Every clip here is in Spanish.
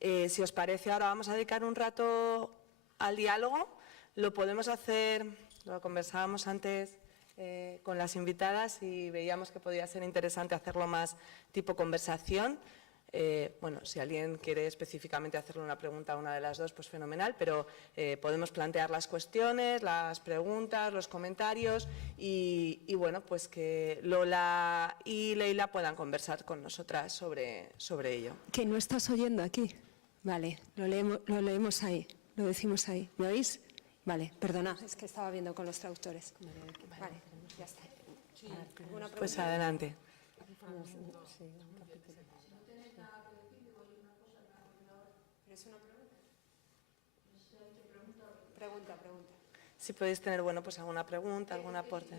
Si os parece, ahora vamos a dedicar un rato al diálogo. Lo podemos hacer, lo conversábamos antes con las invitadas y veíamos que podía ser interesante hacerlo más tipo conversación. Bueno, si alguien quiere específicamente hacerle una pregunta a una de las dos, pues fenomenal, pero podemos plantear las cuestiones, las preguntas, los comentarios y bueno, pues que Lola y Leila puedan conversar con nosotras sobre ello. ¿Que no estás oyendo aquí? Vale, lo leemos ahí, lo decimos ahí. ¿Me oís? Vale, perdona, es que estaba viendo con los traductores. Vale, ya está. Pues adelante. Pregunta. Si podéis tener, bueno, pues alguna pregunta, algún aporte.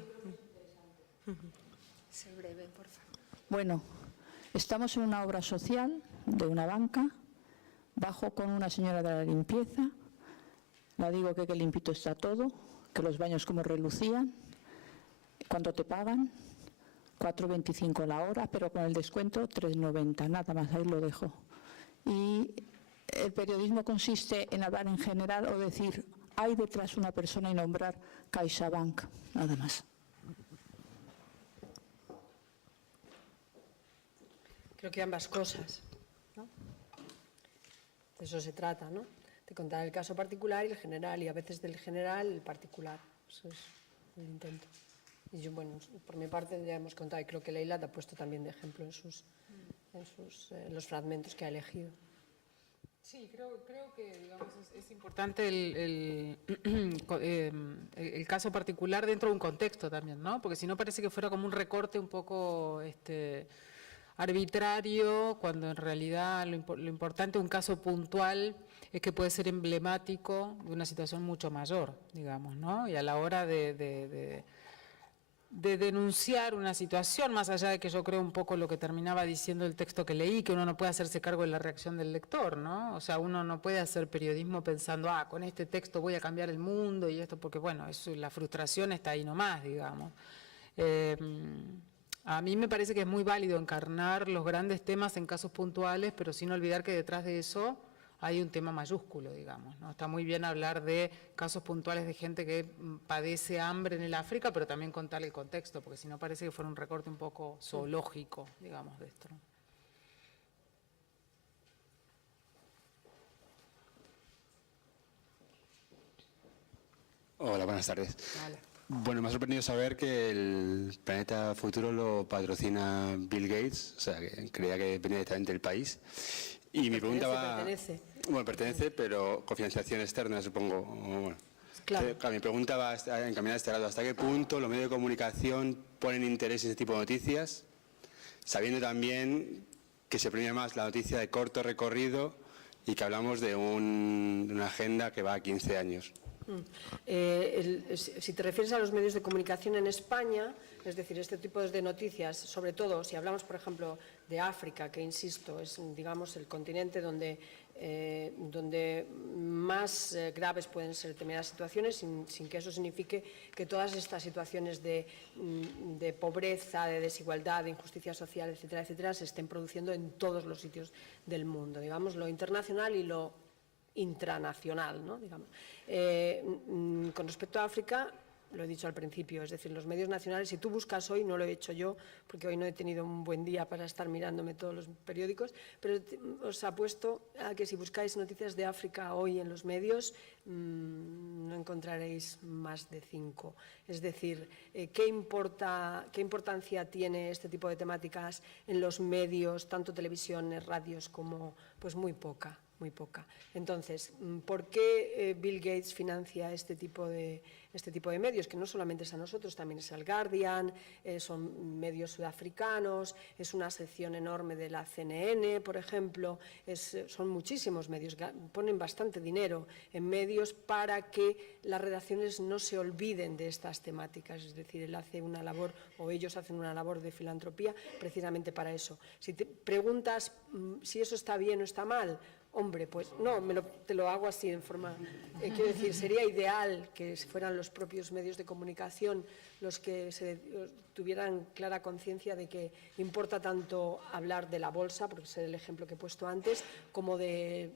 Sé breve, por favor. Bueno, estamos en una obra social de una banca, bajo con una señora de la limpieza, la digo que limpito está todo, que los baños como relucían, cuánto te pagan, 4,25 la hora, pero con el descuento 3,90, nada más, ahí lo dejo. Y el periodismo consiste en hablar en general o decir, hay detrás una persona y nombrar CaixaBank, nada más. Creo que ambas cosas, ¿no? De eso se trata, ¿no? De contar el caso particular y el general, y a veces del general el particular. Eso es el intento. Y yo, bueno, por mi parte ya hemos contado, y creo que Leila te ha puesto también de ejemplo en los fragmentos que ha elegido. Sí, creo que digamos, es importante el caso particular dentro de un contexto también, ¿no? Porque si no parece que fuera como un recorte un poco arbitrario, cuando en realidad lo importante de un caso puntual es que puede ser emblemático de una situación mucho mayor, digamos, ¿no? Y a la hora de denunciar una situación, más allá de que yo creo un poco lo que terminaba diciendo el texto que leí, que uno no puede hacerse cargo de la reacción del lector, ¿no? O sea, uno no puede hacer periodismo pensando, con este texto voy a cambiar el mundo y esto, porque bueno, la frustración está ahí nomás, digamos. A mí me parece que es muy válido encarnar los grandes temas en casos puntuales, pero sin olvidar que detrás de eso hay un tema mayúsculo, digamos, ¿no? Está muy bien hablar de casos puntuales de gente que padece hambre en el África, pero también contar el contexto, porque si no parece que fuera un recorte un poco zoológico, digamos, de esto, ¿no? Hola, buenas tardes. Vale. Bueno, me ha sorprendido saber que el Planeta Futuro lo patrocina Bill Gates, o sea, que creía que venía directamente del país. Y mi pregunta va... Pertenece. Bueno, pertenece, pero con financiación externa, supongo. Bueno, Claro. Mi pregunta va encaminada a este lado. ¿Hasta qué punto los medios de comunicación ponen interés en este tipo de noticias, sabiendo también que se premia más la noticia de corto recorrido y que hablamos de una agenda que va a 15 años? Si te refieres a los medios de comunicación en España, es decir, este tipo de noticias, sobre todo si hablamos, por ejemplo, de África, que insisto, es, digamos, el continente donde más graves pueden ser determinadas situaciones, sin que eso signifique que todas estas situaciones de pobreza, de desigualdad, de injusticia social, etcétera, etcétera, se estén produciendo en todos los sitios del mundo, digamos, lo internacional y lo intranacional, ¿no? Digamos. Con respecto a África, lo he dicho al principio, es decir, los medios nacionales, si tú buscas hoy, no lo he hecho yo, porque hoy no he tenido un buen día para estar mirándome todos los periódicos, pero os apuesto a que si buscáis noticias de África hoy en los medios, no encontraréis más de 5. Es decir, ¿qué importancia tiene este tipo de temáticas en los medios, tanto televisiones, radios, como pues muy poca? Muy poca. Entonces, ¿por qué Bill Gates financia este tipo de medios? Que no solamente es a nosotros, también es al Guardian, son medios sudafricanos, es una sección enorme de la CNN, por ejemplo, son muchísimos medios, ponen bastante dinero en medios para que las redacciones no se olviden de estas temáticas, es decir, él hace una labor, o ellos hacen una labor de filantropía precisamente para eso. Si te preguntas si eso está bien o está mal, hombre, pues no, te lo hago así en forma... quiero decir, sería ideal que fueran los propios medios de comunicación los que tuvieran clara conciencia de que importa tanto hablar de la bolsa, porque es el ejemplo que he puesto antes, como de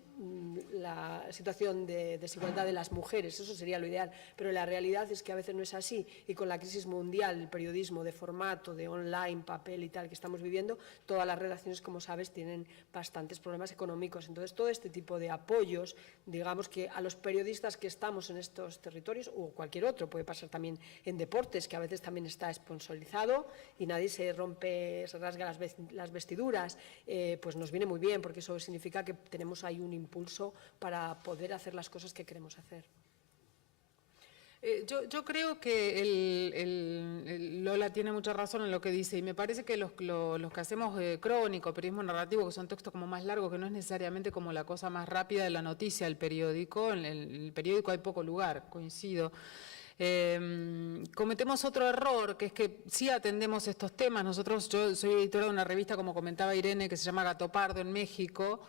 la situación de desigualdad de las mujeres. Eso sería lo ideal, pero la realidad es que a veces no es así, y con la crisis mundial, el periodismo de formato, de online, papel y tal que estamos viviendo, todas las redacciones, como sabes, tienen bastantes problemas económicos. Entonces, todo este tipo de apoyos, digamos que a los periodistas que estamos en estos territorios, o cualquier otro, puede pasar también en deportes, que a veces también está sponsorizado y nadie se rasga las vestiduras, pues nos viene muy bien, porque eso significa que tenemos ahí un impulso para poder hacer las cosas que queremos hacer. Yo creo que Lola tiene mucha razón en lo que dice, y me parece que los que hacemos crónico, periodismo narrativo, que son textos como más largos, que no es necesariamente como la cosa más rápida de la noticia del periódico, en el periódico hay poco lugar, coincido. Cometemos otro error, que es que sí atendemos estos temas. Yo soy editora de una revista, como comentaba Irene, que se llama Gato Pardo en México,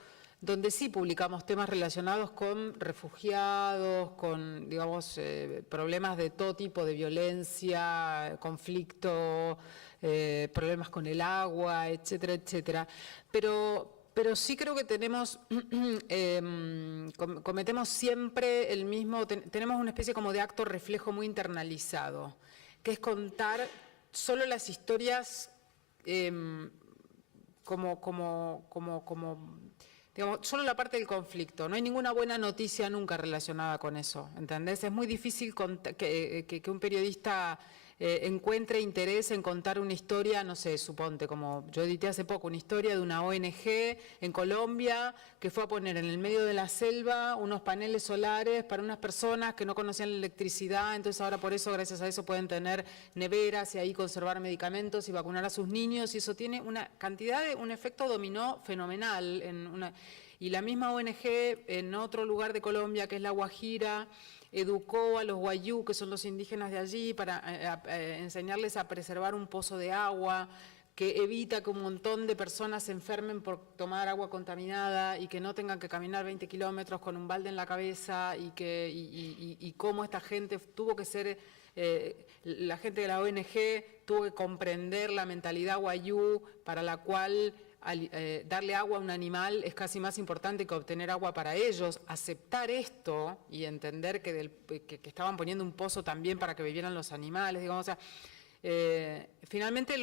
donde sí publicamos temas relacionados con refugiados, con, digamos, problemas de todo tipo de violencia, conflicto, problemas con el agua, etcétera, etcétera. Pero sí creo que cometemos siempre el mismo, tenemos una especie como de acto reflejo muy internalizado, que es contar solo las historias digamos, solo la parte del conflicto. No hay ninguna buena noticia nunca relacionada con eso, ¿entendés? Es muy difícil que un periodista encuentre interés en contar una historia, no sé, suponte, como yo edité hace poco, una historia de una ONG en Colombia que fue a poner en el medio de la selva unos paneles solares para unas personas que no conocían la electricidad, entonces ahora por eso, gracias a eso, pueden tener neveras y ahí conservar medicamentos y vacunar a sus niños, y eso tiene una cantidad un efecto dominó fenomenal. Y la misma ONG en otro lugar de Colombia, que es La Guajira, educó a los wayú, que son los indígenas de allí, para enseñarles a preservar un pozo de agua que evita que un montón de personas se enfermen por tomar agua contaminada y que no tengan que caminar 20 kilómetros con un balde en la cabeza, y cómo esta gente tuvo que ser, la gente de la ONG tuvo que comprender la mentalidad wayú, para la cual darle agua a un animal es casi más importante que obtener agua para ellos. Aceptar esto y entender que estaban poniendo un pozo también para que vivieran los animales, digamos, o sea, finalmente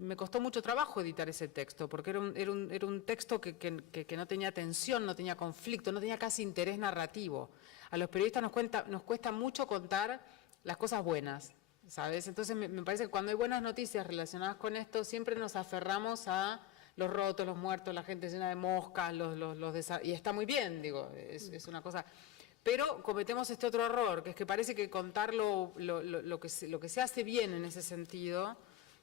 me costó mucho trabajo editar ese texto, porque era un texto que no tenía tensión, no tenía conflicto, no tenía casi interés narrativo. A los periodistas nos cuesta mucho contar las cosas buenas, ¿sabes? Entonces me parece que cuando hay buenas noticias relacionadas con esto, siempre nos aferramos a los rotos, los muertos, la gente llena de moscas, y está muy bien, digo, es una cosa. Pero cometemos este otro error, que es que parece que contar lo que se hace bien en ese sentido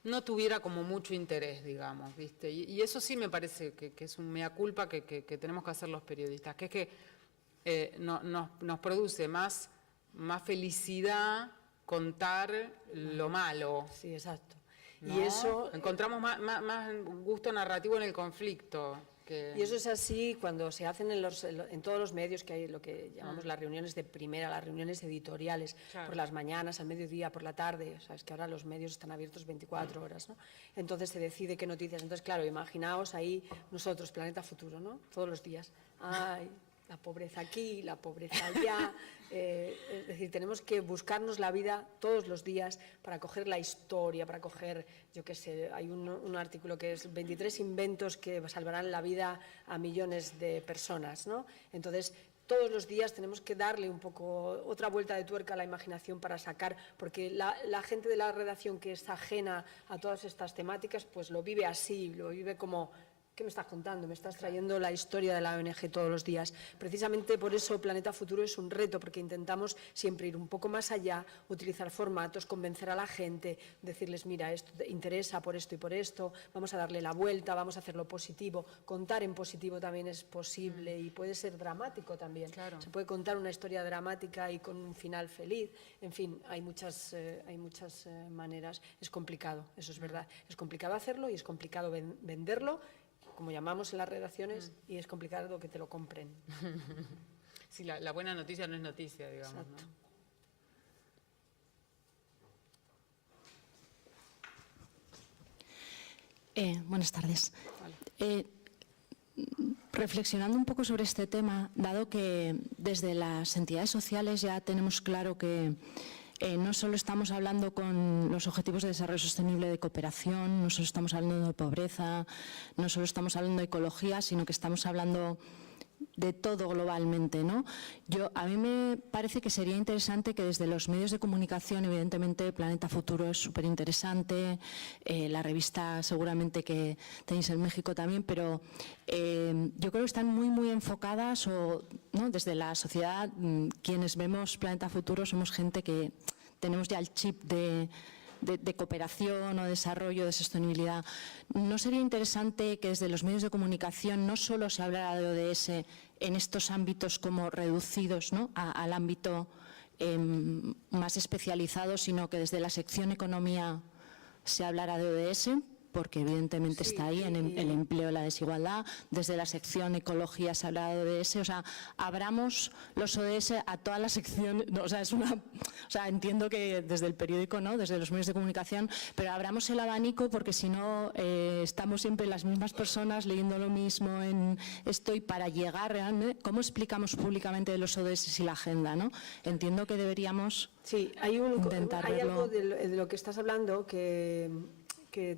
no tuviera como mucho interés, digamos, ¿viste? Y eso sí me parece que es un mea culpa que tenemos que hacer los periodistas, que es que nos produce más felicidad contar lo malo. Sí, exacto. ¿No? Y eso encontramos más gusto narrativo en el conflicto. Y eso es así cuando se hacen en todos los medios, que hay lo que llamamos las reuniones de primera, las reuniones editoriales, claro, por las mañanas, al mediodía, por la tarde. O sea, es que ahora los medios están abiertos 24 horas, ¿no? Entonces se decide qué noticias. Entonces, claro, imaginaos ahí nosotros, Planeta Futuro, ¿no? Todos los días. Ay, la pobreza aquí, la pobreza allá. Es decir, tenemos que buscarnos la vida todos los días para coger la historia, para coger, yo qué sé, hay un artículo que es 23 inventos que salvarán la vida a millones de personas, ¿no? Entonces, todos los días tenemos que darle un poco otra vuelta de tuerca a la imaginación para sacar, porque la gente de la redacción que es ajena a todas estas temáticas, pues lo vive así, lo vive como... ¿Qué me estás contando? Me estás trayendo la historia de la ONG todos los días. Precisamente por eso Planeta Futuro es un reto, porque intentamos siempre ir un poco más allá, utilizar formatos, convencer a la gente, decirles, mira, esto te interesa por esto y por esto, vamos a darle la vuelta, vamos a hacerlo positivo. Contar en positivo también es posible y puede ser dramático también. Claro. Se puede contar una historia dramática y con un final feliz. En fin, hay muchas maneras. Es complicado, eso es verdad. Es complicado hacerlo y es complicado venderlo, como llamamos en las redacciones, y es complicado que te lo compren. Sí, la buena noticia no es noticia, digamos, ¿no? Buenas tardes. Reflexionando un poco sobre este tema, dado que desde las entidades sociales ya tenemos claro que no solo estamos hablando con los Objetivos de Desarrollo Sostenible de cooperación, no solo estamos hablando de pobreza, no solo estamos hablando de ecología, sino que estamos hablando de todo globalmente, ¿no? A mí me parece que sería interesante que desde los medios de comunicación, evidentemente Planeta Futuro es súper interesante, la revista seguramente que tenéis en México también, pero yo creo que están muy enfocadas, ¿no? Desde la sociedad, quienes vemos Planeta Futuro somos gente que tenemos ya el chip de cooperación o desarrollo, de sostenibilidad. ¿No sería interesante que desde los medios de comunicación no solo se hablara de ODS en estos ámbitos como reducidos, ¿no? al ámbito más especializado, sino que desde la sección Economía se hablara de ODS? Porque evidentemente está ahí en el empleo, la desigualdad. Desde la sección Ecología se ha hablado de ODS. O sea, abramos los ODS a todas las secciones. No, entiendo que desde el periódico, ¿no? Desde los medios de comunicación, pero abramos el abanico porque si no estamos siempre las mismas personas leyendo lo mismo en esto y para llegar realmente, ¿cómo explicamos públicamente de los ODS y la agenda, ¿no? Entiendo que deberíamos intentar hay verlo. algo de lo que estás hablando que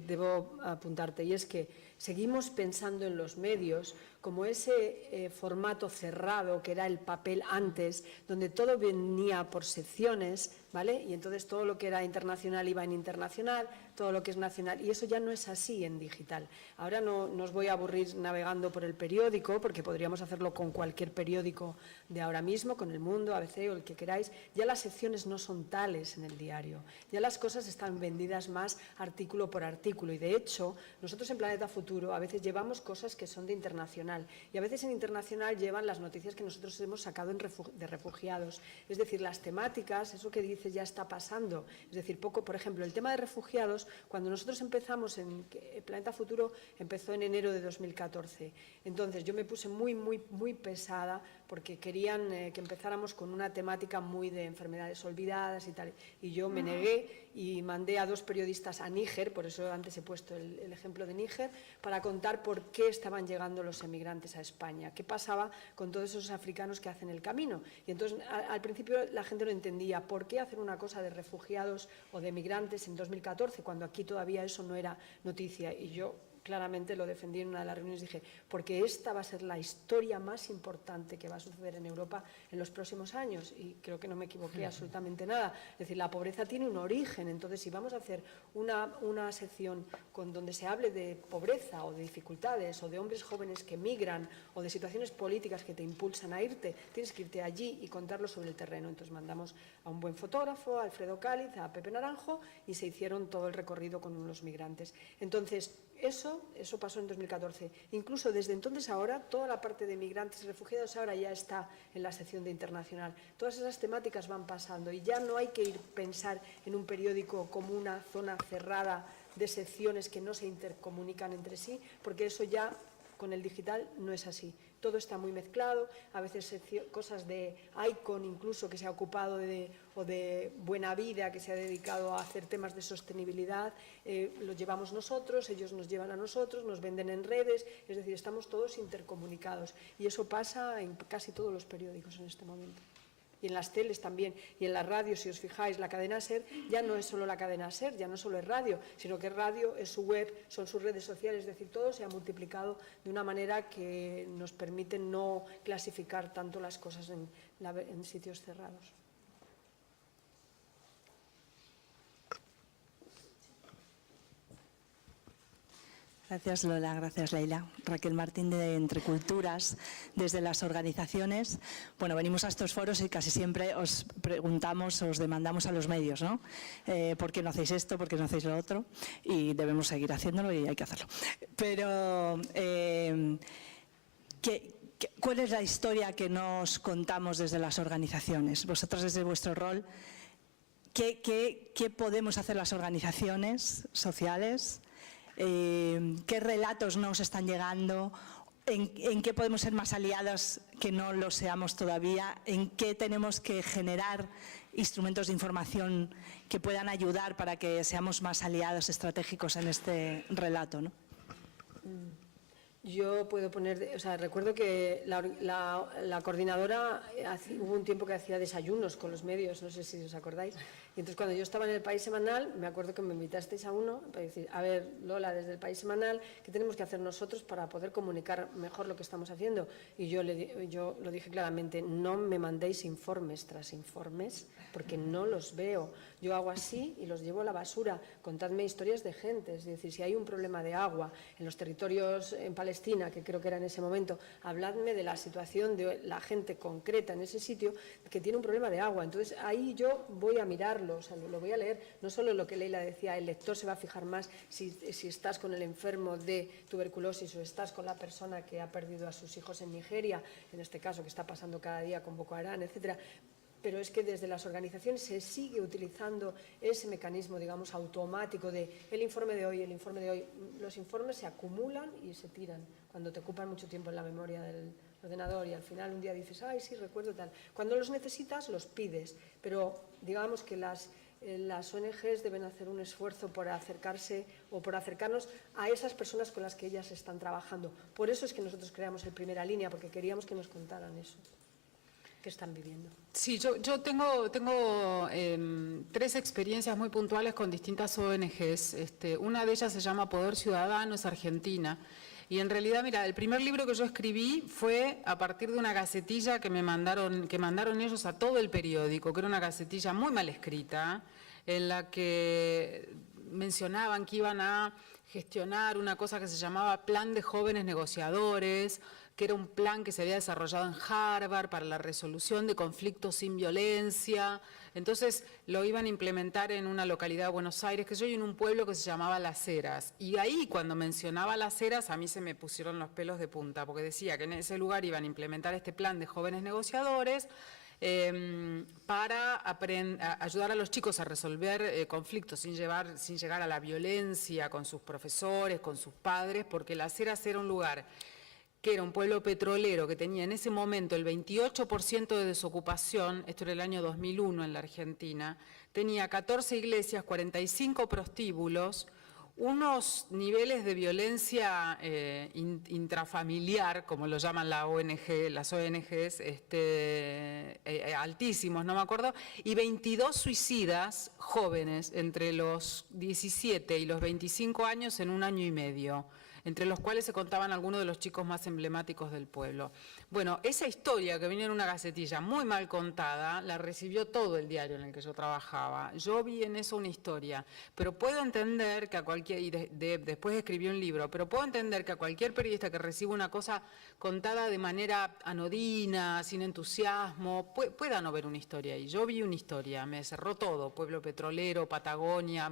debo apuntarte, y es que seguimos pensando en los medios como ese formato cerrado que era el papel antes, donde todo venía por secciones, ¿vale? Y entonces todo lo que era internacional iba en internacional, todo lo que es nacional, y eso ya no es así en digital. Ahora no os voy a aburrir navegando por el periódico, porque podríamos hacerlo con cualquier periódico de ahora mismo, con El Mundo, ABC o el que queráis. Ya las secciones no son tales en el diario, ya las cosas están vendidas más artículo por artículo, y de hecho nosotros en Planeta Futuro a veces llevamos cosas que son de internacional, y a veces en internacional llevan las noticias que nosotros hemos sacado de refugiados, es decir, las temáticas, eso que dices ya está pasando, es decir, por ejemplo, el tema de refugiados, cuando nosotros empezamos en Planeta Futuro, empezó en enero de 2014, entonces yo me puse muy pesada porque querían que empezáramos con una temática muy de enfermedades olvidadas y tal, y yo me negué y mandé a 2 periodistas a Níger, por eso antes he puesto el ejemplo de Níger, para contar por qué estaban llegando los emigrantes a España, qué pasaba con todos esos africanos que hacen el camino. Y entonces al principio la gente no entendía por qué hacer una cosa de refugiados o de emigrantes en 2014, cuando aquí todavía eso no era noticia, y yo claramente lo defendí en una de las reuniones, dije, porque esta va a ser la historia más importante que va a suceder en Europa en los próximos años, y creo que no me equivoqué absolutamente nada. Es decir, la pobreza tiene un origen, entonces si vamos a hacer una sección donde se hable de pobreza o de dificultades o de hombres jóvenes que migran o de situaciones políticas que te impulsan a irte, tienes que irte allí y contarlo sobre el terreno. Entonces mandamos a un buen fotógrafo, a Alfredo Cáliz, a Pepe Naranjo, y se hicieron todo el recorrido con los migrantes. Entonces, eso pasó en 2014. Incluso desde entonces ahora, toda la parte de migrantes y refugiados ahora ya está en la sección de internacional. Todas esas temáticas van pasando y ya no hay que pensar en un periódico como una zona cerrada de secciones que no se intercomunican entre sí, porque eso ya con el digital no es así. Todo está muy mezclado, a veces cosas de ICON incluso que se ha ocupado o de Buena Vida que se ha dedicado a hacer temas de sostenibilidad, los llevamos nosotros, ellos nos llevan a nosotros, nos venden en redes, es decir, estamos todos intercomunicados y eso pasa en casi todos los periódicos en este momento. Y en las teles también, y en la radio, si os fijáis, la cadena SER ya no es solo la cadena SER, ya no solo es radio, sino que es radio, es su web, son sus redes sociales, es decir, todo se ha multiplicado de una manera que nos permite no clasificar tanto las cosas en sitios cerrados. Gracias Lola, gracias Leila. Raquel Martín de Entre Culturas. Desde las organizaciones, bueno, venimos a estos foros y casi siempre os preguntamos, os demandamos a los medios, ¿no? ¿Por qué no hacéis esto? ¿Por qué no hacéis lo otro? Y debemos seguir haciéndolo y hay que hacerlo. Pero, ¿cuál es la historia que nos contamos desde las organizaciones? Vosotros desde vuestro rol, ¿qué podemos hacer las organizaciones sociales? ¿Qué relatos nos están llegando? ¿En qué podemos ser más aliadas que no lo seamos todavía? ¿En qué tenemos que generar instrumentos de información que puedan ayudar para que seamos más aliados estratégicos en este relato, ¿no? Yo puedo poner, o sea, recuerdo que la coordinadora hubo un tiempo que hacía desayunos con los medios, no sé si os acordáis, y entonces cuando yo estaba en el País Semanal, me acuerdo que me invitasteis a uno para decir, a ver, Lola, desde el País Semanal, ¿qué tenemos que hacer nosotros para poder comunicar mejor lo que estamos haciendo? Y yo lo dije claramente, no me mandéis informes tras informes, porque no los veo. Yo hago así y los llevo a la basura. Contadme historias de gente, es decir, si hay un problema de agua en los territorios en Palestina, que creo que era en ese momento, habladme de la situación de la gente concreta en ese sitio que tiene un problema de agua. Entonces ahí yo voy a mirarlo, o sea, lo voy a leer, no solo lo que Leila decía, el lector se va a fijar más si estás con el enfermo de tuberculosis o estás con la persona que ha perdido a sus hijos en Nigeria, en este caso que está pasando cada día con Boko Haram, etcétera. Pero es que desde las organizaciones se sigue utilizando ese mecanismo, digamos, automático de el informe de hoy, el informe de hoy. Los informes se acumulan y se tiran cuando te ocupan mucho tiempo en la memoria del ordenador y al final un día dices, ay, sí, recuerdo tal. Cuando los necesitas, los pides, pero digamos que las ONGs deben hacer un esfuerzo por acercarse o por acercarnos a esas personas con las que ellas están trabajando. Por eso es que nosotros creamos el Primera Línea, porque queríamos que nos contaran eso que están viviendo. Sí, yo tengo 3 experiencias muy puntuales con distintas ONGs. Una de ellas se llama Poder Ciudadano, es argentina. Y en realidad, mira, el primer libro que yo escribí fue a partir de una gacetilla que mandaron ellos a todo el periódico, que era una gacetilla muy mal escrita, en la que mencionaban que iban a gestionar una cosa que se llamaba Plan de Jóvenes Negociadores, que era un plan que se había desarrollado en Harvard para la resolución de conflictos sin violencia. Entonces lo iban a implementar en una localidad de Buenos Aires, que yo, y en un pueblo que se llamaba Las Heras. Y ahí, cuando mencionaba Las Heras, a mí se me pusieron los pelos de punta, porque decía que en ese lugar iban a implementar este plan de jóvenes negociadores para ayudar a los chicos a resolver conflictos sin llegar a la violencia con sus profesores, con sus padres, porque Las Heras era un lugar que era un pueblo petrolero que tenía en ese momento el 28% de desocupación, esto era el año 2001 en la Argentina, tenía 14 iglesias, 45 prostíbulos, unos niveles de violencia intrafamiliar, como lo llaman las ONGs, altísimos, no me acuerdo, y 22 suicidas jóvenes entre los 17 y los 25 años en un año y medio, entre los cuales se contaban algunos de los chicos más emblemáticos del pueblo. Bueno, esa historia que venía en una gacetilla muy mal contada, la recibió todo el diario en el que yo trabajaba. Yo vi en eso una historia, pero puedo entender que a cualquier, después escribí un libro, pero puedo entender que a cualquier periodista que reciba una cosa contada de manera anodina, sin entusiasmo, pueda no ver una historia ahí. Yo vi una historia, me cerró todo, pueblo petrolero, Patagonia,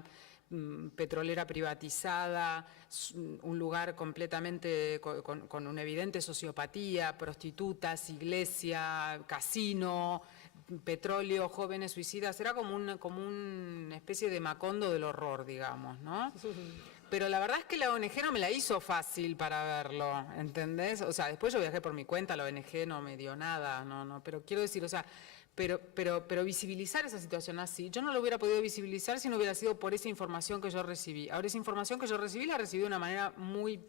petrolera privatizada, un lugar completamente con una evidente sociopatía, prostitutas, iglesia, casino, petróleo, jóvenes suicidas, era como una especie de Macondo del horror, digamos, ¿no? Pero la verdad es que la ONG no me la hizo fácil para verlo, ¿entendés? O sea, después yo viajé por mi cuenta, la ONG no me dio nada, no, pero quiero decir, o sea, pero visibilizar esa situación así, yo no lo hubiera podido visibilizar si no hubiera sido por esa información que yo recibí. Ahora, esa información que yo recibí la recibí de una manera muy,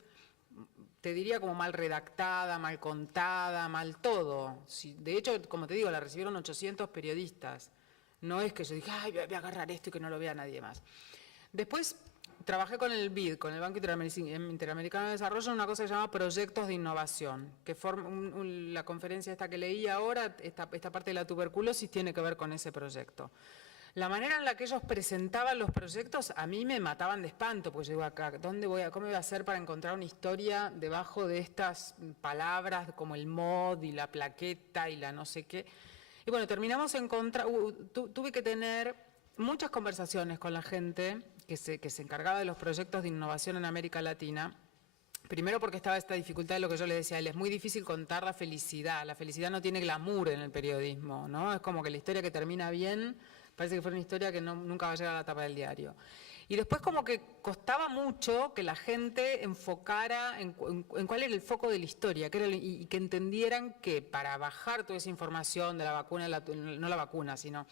te diría, como mal redactada, mal contada, mal todo. De hecho, como te digo, la recibieron 800 periodistas. No es que yo dije, ay, voy a agarrar esto y que no lo vea nadie más. Después trabajé con el BID, con el Banco Interamericano de Desarrollo, en una cosa que se llama proyectos de innovación, que la conferencia esta que leí ahora, esta parte de la tuberculosis tiene que ver con ese proyecto. La manera en la que ellos presentaban los proyectos a mí me mataban de espanto, porque yo digo, acá, ¿cómo voy a hacer para encontrar una historia debajo de estas palabras como el mod y la plaqueta y la no sé qué? Y bueno, terminamos tuve que tener muchas conversaciones con la gente que se encargaba de los proyectos de innovación en América Latina. Primero porque estaba esta dificultad de lo que yo le decía a él, es muy difícil contar la felicidad no tiene glamour en el periodismo, ¿no? Es como que la historia que termina bien parece que fue una historia que nunca va a llegar a la tapa del diario. Y después como que costaba mucho que la gente enfocara en cuál era el foco de la historia, y que entendieran que para bajar toda esa información de la vacuna, no la vacuna, sino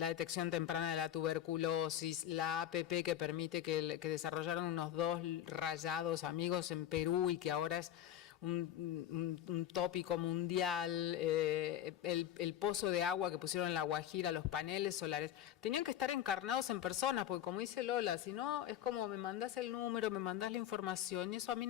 la detección temprana de la tuberculosis, la APP que permite que desarrollaron unos 2 rayados amigos en Perú y que ahora es un tópico mundial, el pozo de agua que pusieron en La Guajira, los paneles solares, tenían que estar encarnados en personas, porque como dice Lola, si no es como me mandás el número, me mandás la información, y eso a mí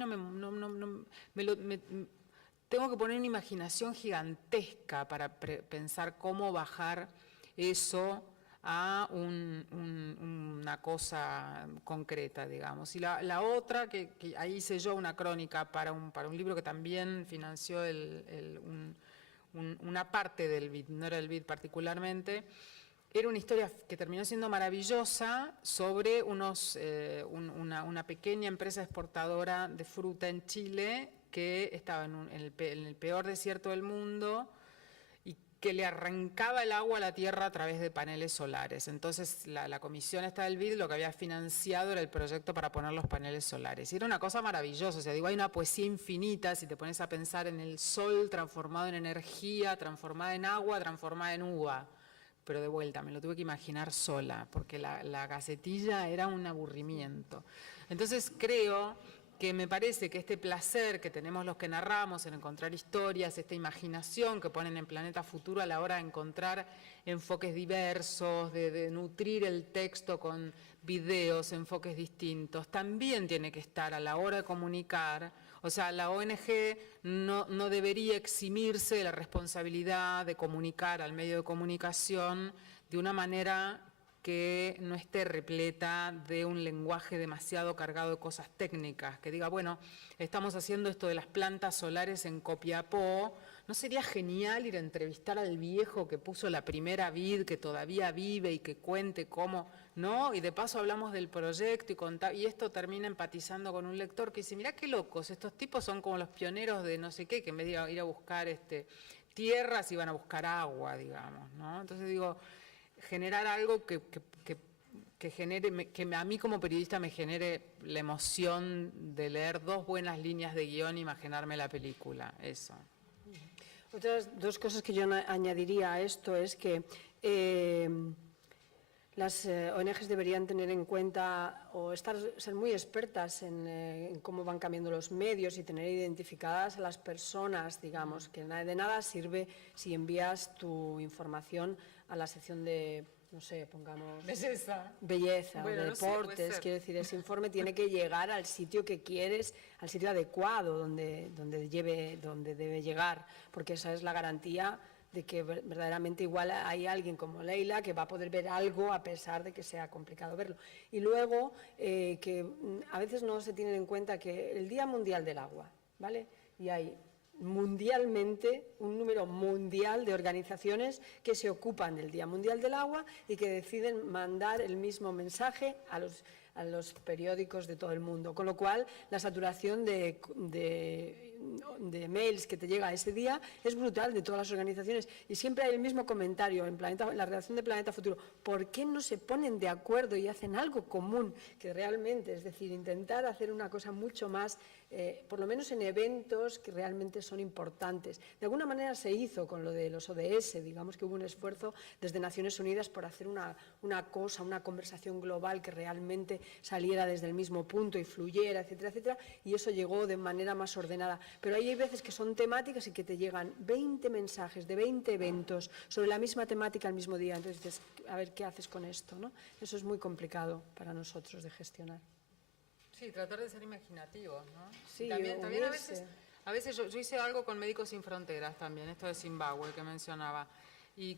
tengo que poner una imaginación gigantesca para pensar cómo bajar eso a una cosa concreta, digamos. Y la otra, que ahí hice yo una crónica para un libro que también financió una parte del BID, no era el BID particularmente, era una historia que terminó siendo maravillosa sobre una pequeña empresa exportadora de fruta en Chile que estaba en el peor desierto del mundo, que le arrancaba el agua a la tierra a través de paneles solares. Entonces, la comisión esta del BID lo que había financiado era el proyecto para poner los paneles solares. Y era una cosa maravillosa, o sea, digo, hay una poesía infinita si te pones a pensar en el sol transformado en energía, transformada en agua, transformada en uva. Pero de vuelta, me lo tuve que imaginar sola, porque la gacetilla era un aburrimiento. Entonces, creo que me parece que este placer que tenemos los que narramos en encontrar historias, esta imaginación que ponen en Planeta Futuro a la hora de encontrar enfoques diversos, de nutrir el texto con videos, enfoques distintos, también tiene que estar a la hora de comunicar. O sea, la ONG no debería eximirse de la responsabilidad de comunicar al medio de comunicación de una manera que no esté repleta de un lenguaje demasiado cargado de cosas técnicas, que diga, bueno, estamos haciendo esto de las plantas solares en Copiapó, ¿no sería genial ir a entrevistar al viejo que puso la primera vid, que todavía vive y que cuente cómo, ¿no? Y de paso hablamos del proyecto y esto termina empatizando con un lector que dice, mirá qué locos, estos tipos son como los pioneros de no sé qué, que en vez de ir a buscar tierras iban a buscar agua, digamos, ¿no? Entonces digo, generar algo que genere, que a mí como periodista me genere la emoción de leer 2 buenas líneas de guión e imaginarme la película, eso. Otras 2 cosas que yo añadiría a esto es que las ONGs deberían tener en cuenta o ser muy expertas en cómo van cambiando los medios y tener identificadas a las personas, digamos, que de nada sirve si envías tu información a la sección de, no sé, pongamos… Belleza, bueno, o de no sé, deportes, quiero decir, ese informe tiene que llegar al sitio que quieres, al sitio adecuado donde debe llegar, porque esa es la garantía de que verdaderamente igual hay alguien como Leila que va a poder ver algo a pesar de que sea complicado verlo. Y luego, que a veces no se tienen en cuenta que el Día Mundial del Agua, ¿vale? Y hay mundialmente un número mundial de organizaciones que se ocupan del Día Mundial del Agua y que deciden mandar el mismo mensaje a los periódicos de todo el mundo, con lo cual la saturación de mails que te llega ese día es brutal de todas las organizaciones y siempre hay el mismo comentario en la redacción de Planeta Futuro: ¿por qué no se ponen de acuerdo y hacen algo común que realmente, es decir, intentar hacer una cosa mucho más, por lo menos en eventos que realmente son importantes? De alguna manera se hizo con lo de los ODS, digamos que hubo un esfuerzo desde Naciones Unidas por hacer una conversación global que realmente saliera desde el mismo punto y fluyera, etcétera, etcétera, y eso llegó de manera más ordenada. Pero ahí hay veces que son temáticas y que te llegan 20 mensajes de 20 eventos sobre la misma temática al mismo día. Entonces dices, a ver, ¿qué haces con esto, ¿no? Eso es muy complicado para nosotros de gestionar. Sí, tratar de ser imaginativos, ¿no? Sí, también a veces yo hice algo con Médicos Sin Fronteras también, esto de Zimbabue que mencionaba. Y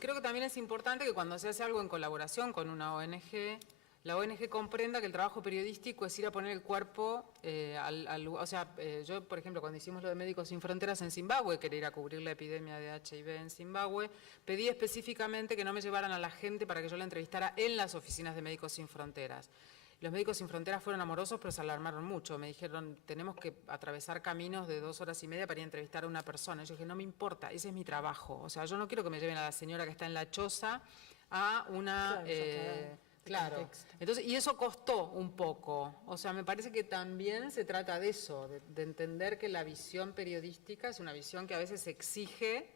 creo que también es importante que cuando se hace algo en colaboración con una ONG, la ONG comprenda que el trabajo periodístico es ir a poner el cuerpo al lugar. O sea, yo, por ejemplo, cuando hicimos lo de Médicos Sin Fronteras en Zimbabue, quería ir a cubrir la epidemia de HIV en Zimbabue, pedí específicamente que no me llevaran a la gente para que yo la entrevistara en las oficinas de Médicos Sin Fronteras. Los Médicos Sin Fronteras fueron amorosos, pero se alarmaron mucho. Me dijeron, tenemos que atravesar caminos de 2 horas y media para ir a entrevistar a una persona. Y yo dije, no me importa, ese es mi trabajo. O sea, yo no quiero que me lleven a la señora que está en la choza a una… Claro, entonces, y eso costó un poco, o sea, me parece que también se trata de eso, de entender que la visión periodística es una visión que a veces exige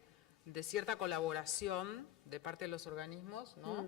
de cierta colaboración de parte de los organismos, ¿no?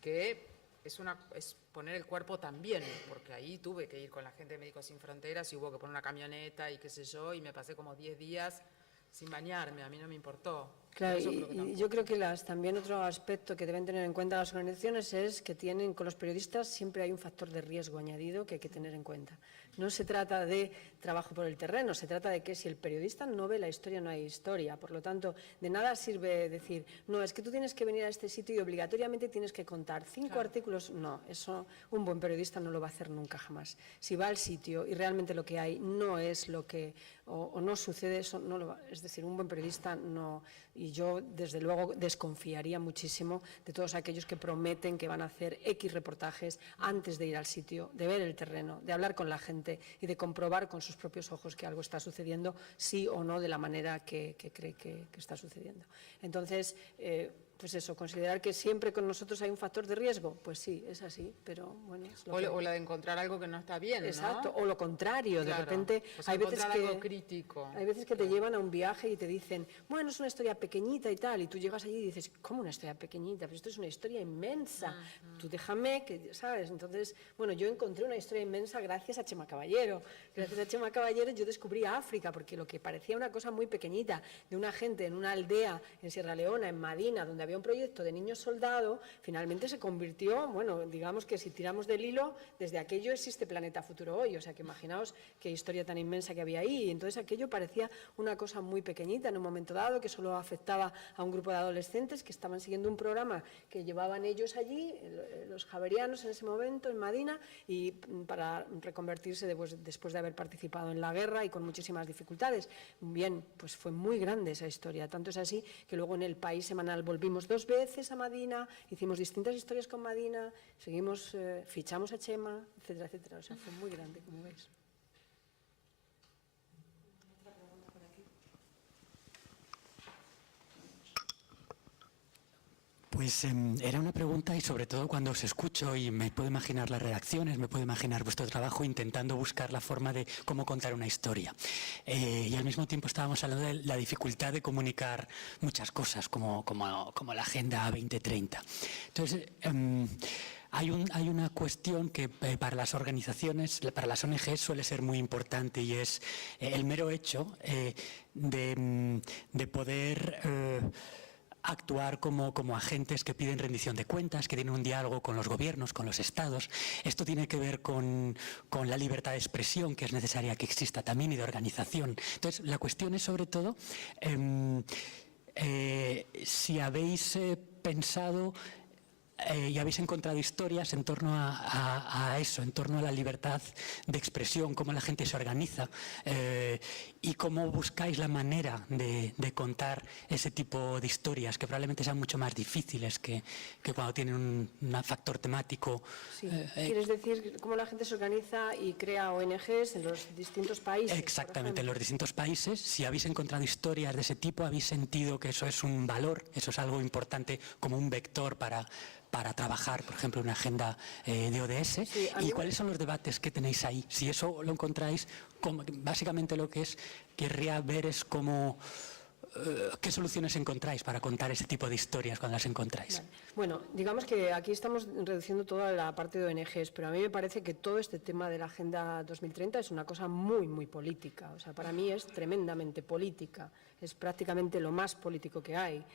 Que es poner el cuerpo también, porque ahí tuve que ir con la gente de Médicos Sin Fronteras y hubo que poner una camioneta y qué sé yo, y me pasé como 10 días sin bañarme, a mí no me importó. Claro, Eso y yo creo que también otro aspecto que deben tener en cuenta las organizaciones es que con los periodistas siempre hay un factor de riesgo añadido que hay que tener en cuenta. No se trata de trabajo por el terreno, se trata de que si el periodista no ve la historia, no hay historia. Por lo tanto, de nada sirve decir, no, es que tú tienes que venir a este sitio y obligatoriamente tienes que contar 5 artículos. No, eso un buen periodista no lo va a hacer nunca jamás. Si va al sitio y realmente lo que hay no es lo que, o no sucede, eso no lo va, es decir, un buen periodista no. Y yo, desde luego, desconfiaría muchísimo de todos aquellos que prometen que van a hacer X reportajes antes de ir al sitio, de ver el terreno, de hablar con la gente y de comprobar con sus propios ojos que algo está sucediendo, sí o no, de la manera que cree que está sucediendo. Entonces, pues eso, considerar que siempre con nosotros hay un factor de riesgo, pues sí, es así, pero bueno. Es lo o la de encontrar algo que no está bien, ¿no? Exacto, o lo contrario, Claro. de repente O sea, hay veces algo crítico. Hay veces que te llevan a un viaje y te dicen, bueno, es una historia pequeñita y tal, y tú llegas allí y dices, ¿cómo una historia pequeñita? Pues esto es una historia inmensa, tú déjame que, ¿sabes? Entonces, bueno, yo encontré una historia inmensa gracias a Chema Caballero. Gracias a Chema Caballero yo descubrí África, porque lo que parecía una cosa muy pequeñita de una gente en una aldea en Sierra Leona, en Madina, donde había un proyecto de niños soldado, finalmente se convirtió, bueno, digamos que si tiramos del hilo, desde aquello existe Planeta Futuro hoy, o sea que imaginaos qué historia tan inmensa que había ahí, y entonces aquello parecía una cosa muy pequeñita en un momento dado, que solo afectaba a un grupo de adolescentes que estaban siguiendo un programa que llevaban ellos allí, los javerianos en ese momento, en Madina, y para reconvertirse después de haber participado en la guerra y con muchísimas dificultades. Bien, pues fue muy grande esa historia, tanto es así que luego en el País Semanal volvimos 2 veces a Madina, hicimos distintas historias con Madina, seguimos, fichamos a Chema, etcétera, etcétera. O sea, fue muy grande, como veis. Pues era una pregunta y sobre todo cuando os escucho y me puedo imaginar las reacciones, me puedo imaginar vuestro trabajo intentando buscar la forma de cómo contar una historia. Y al mismo tiempo estábamos hablando de la dificultad de comunicar muchas cosas como la Agenda 2030. Entonces, hay una cuestión que para las organizaciones, para las ONG suele ser muy importante y es el mero hecho de poder actuar como agentes que piden rendición de cuentas, que tienen un diálogo con los gobiernos, con los estados. Esto tiene que ver con la libertad de expresión, que es necesaria que exista también, y de organización. Entonces, la cuestión es sobre todo si habéis pensado y habéis encontrado historias en torno a eso, en torno a la libertad de expresión, cómo la gente se organiza y cómo buscáis la manera de contar ese tipo de historias que probablemente sean mucho más difíciles que cuando tienen un factor temático. Sí. ¿Quieres decir cómo la gente se organiza y crea ONGs en los distintos países? Exactamente, en los distintos países. Si habéis encontrado historias de ese tipo, habéis sentido que eso es un valor, eso es algo importante como un vector para trabajar, por ejemplo, una agenda de ODS. Sí, ¿y cuáles son los debates que tenéis ahí? Si eso lo encontráis, básicamente lo que querría ver es cómo, qué soluciones encontráis para contar ese tipo de historias cuando las encontráis. Vale. Bueno, digamos que aquí estamos reduciendo toda la parte de ONGs, pero a mí me parece que todo este tema de la Agenda 2030 es una cosa muy, muy política. O sea, para mí es tremendamente política, es prácticamente lo más político que hay.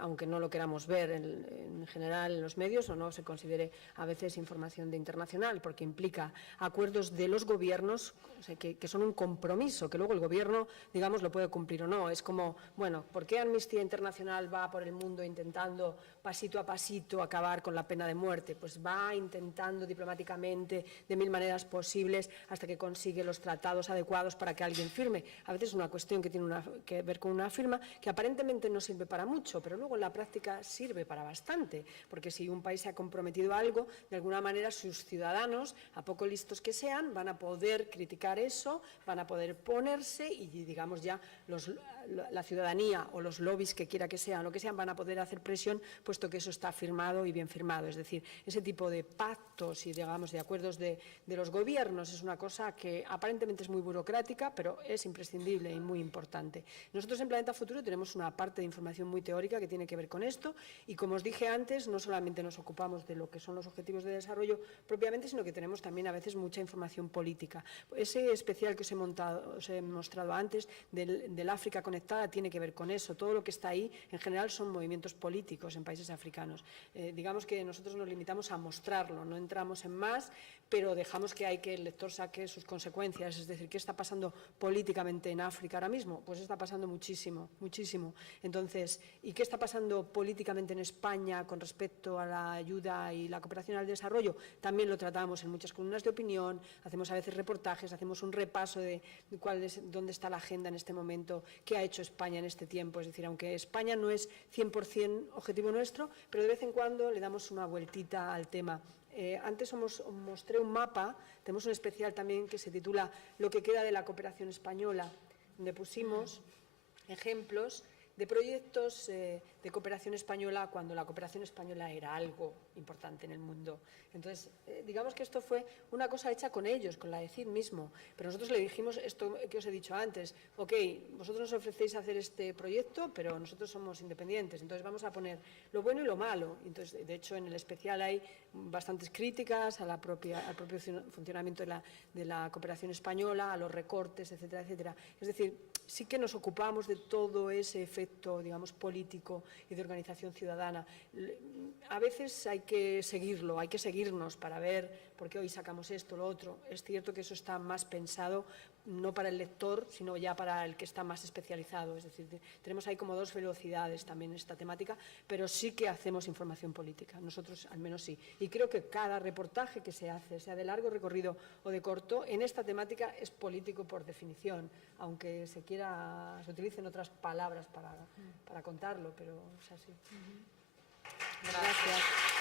Aunque no lo queramos ver en general en los medios o no se considere a veces información de internacional, porque implica acuerdos de los gobiernos, o sea, que son un compromiso, que luego el gobierno, digamos, lo puede cumplir o no. Es como, bueno, ¿por qué Amnistía Internacional va por el mundo intentando pasito a pasito acabar con la pena de muerte? Pues va intentando diplomáticamente, de 1000 maneras posibles, hasta que consigue los tratados adecuados para que alguien firme. A veces es una cuestión que tiene que ver con una firma que aparentemente no sirve para mucho, mucho, pero luego en la práctica sirve para bastante, porque si un país se ha comprometido a algo, de alguna manera sus ciudadanos, a poco listos que sean, van a poder criticar eso, van a poder ponerse y, digamos, ya la ciudadanía o los lobbies que quiera que sean, lo que sean, van a poder hacer presión, puesto que eso está firmado y bien firmado. Es decir, ese tipo de pactos y, digamos, de acuerdos de los gobiernos es una cosa que aparentemente es muy burocrática, pero es imprescindible y muy importante. Nosotros en Planeta Futuro tenemos una parte de información muy teórica que tiene que ver con esto y, como os dije antes, no solamente nos ocupamos de lo que son los objetivos de desarrollo propiamente, sino que tenemos también a veces mucha información política. Ese especial que os he mostrado antes del África conectada tiene que ver con eso. Todo lo que está ahí en general son movimientos políticos en países africanos. Digamos que nosotros nos limitamos a mostrarlo, no entramos en más, pero dejamos que el lector saque sus consecuencias. Es decir, ¿qué está pasando políticamente en África ahora mismo? Pues está pasando muchísimo, muchísimo. Entonces, ¿y qué está pasando políticamente en España con respecto a la ayuda y la cooperación al desarrollo? También lo tratamos en muchas columnas de opinión, hacemos a veces reportajes, hacemos un repaso de dónde está la agenda en este momento, qué ha hecho España en este tiempo. Es decir, aunque España no es 100% objetivo nuestro, pero de vez en cuando le damos una vueltita al tema. Antes os mostré un mapa, tenemos un especial también que se titula Lo que queda de la cooperación española, donde pusimos ejemplos de proyectos de cooperación española cuando la cooperación española era algo importante en el mundo. Entonces, digamos que esto fue una cosa hecha con ellos, con la ECID mismo, pero nosotros le dijimos esto que os he dicho antes: ok, vosotros nos ofrecéis hacer este proyecto, pero nosotros somos independientes, entonces vamos a poner lo bueno y lo malo. Entonces, de hecho, en el especial hay bastantes críticas al propio funcionamiento de la cooperación española, a los recortes, etcétera, etcétera. Es decir, sí que nos ocupamos de todo ese efecto, digamos, político y de organización ciudadana. A veces hay que seguirlo, hay que seguirnos para ver por qué hoy sacamos esto, lo otro. Es cierto que eso está más pensado no para el lector, sino ya para el que está más especializado. Es decir, tenemos ahí como dos velocidades también en esta temática, pero sí que hacemos información política. Nosotros al menos sí. Y creo que cada reportaje que se hace, sea de largo recorrido o de corto, en esta temática es político por definición, aunque se utilicen otras palabras para contarlo, pero es así. Gracias.